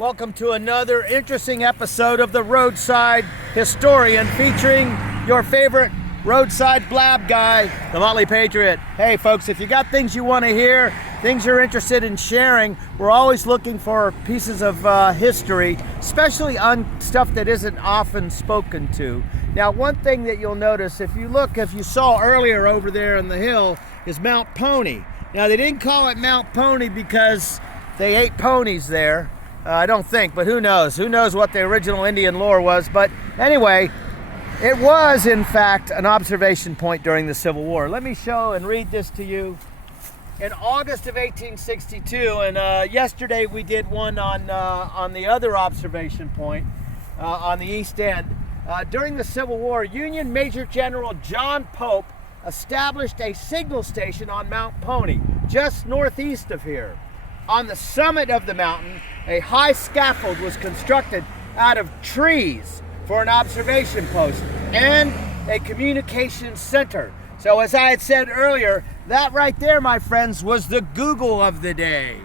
Welcome to another interesting episode of the Roadside Historian, featuring your favorite roadside blab guy, the Motley Patriot. Hey folks, if you got things you want to hear, things you're interested in sharing, we're always looking for pieces of history, especially on stuff that isn't often spoken to. Now, one thing that you'll notice, if you saw earlier over there on the hill, is Mount Pony. Now, they didn't call it Mount Pony because they ate ponies there. I don't think, but who knows? Who knows what the original Indian lore was? But anyway, it was, in fact, an observation point during the Civil War. Let me show and read this to you. In August of 1862, and yesterday we did one on the other observation point on the East End. During the Civil War, Union Major General John Pope established a signal station on Mount Pony, just northeast of here. On the summit of the mountain, a high scaffold was constructed out of trees for an observation post and a communications center. So as I had said earlier, that right there, my friends, was the Google of the day.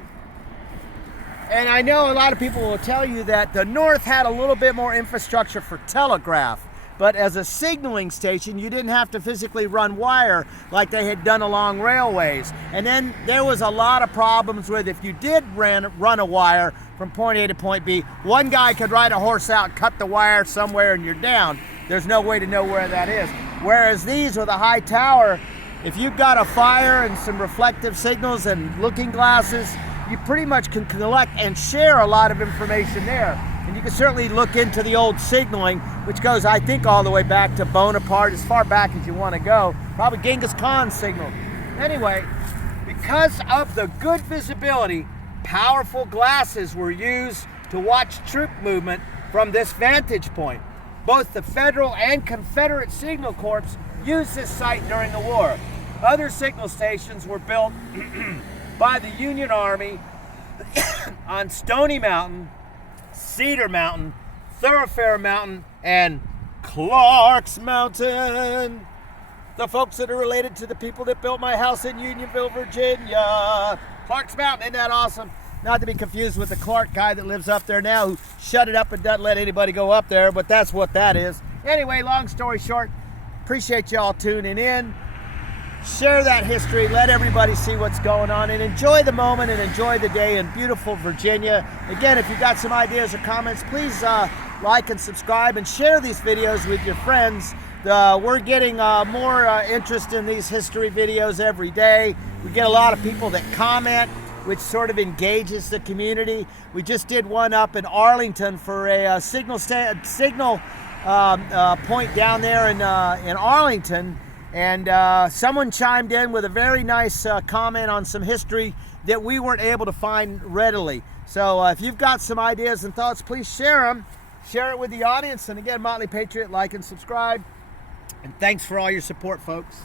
And I know a lot of people will tell you that the North had a little bit more infrastructure for telegraph, but as a signaling station, you didn't have to physically run wire like they had done along railways. And then there was a lot of problems with, if you did run a wire from point A to point B, one guy could ride a horse out, cut the wire somewhere, and you're down. There's no way to know where that is. Whereas these with a high tower, if you've got a fire and some reflective signals and looking glasses, you pretty much can collect and share a lot of information there. And you can certainly look into the old signaling, which goes, I think, all the way back to Bonaparte, as far back as you want to go. Probably Genghis Khan signal. Anyway, because of the good visibility, powerful glasses were used to watch troop movement from this vantage point. Both the Federal and Confederate Signal Corps used this site during the war. Other signal stations were built by the Union Army on Stony Mountain, Cedar Mountain, Thoroughfare Mountain, and Clark's Mountain. The folks that are related to the people that built my house in Unionville, Virginia. Clark's Mountain, isn't that awesome? Not to be confused with the Clark guy that lives up there now, who shut it up and doesn't let anybody go up there, but that's what that is. Anyway, long story short, appreciate y'all tuning in. Share that history, let everybody see what's going on, and enjoy the moment and enjoy the day in beautiful Virginia. Again, if you've got some ideas or comments, please like and subscribe and share these videos with your friends. We're getting more interest in these history videos every day. We get a lot of people that comment, which sort of engages the community. We just did one up in Arlington for a signal point down there in Arlington. And someone chimed in with a very nice comment on some history that we weren't able to find readily. So if you've got some ideas and thoughts, please share them. Share it with the audience. And again, Motley Patriot, like and subscribe. And thanks for all your support, folks.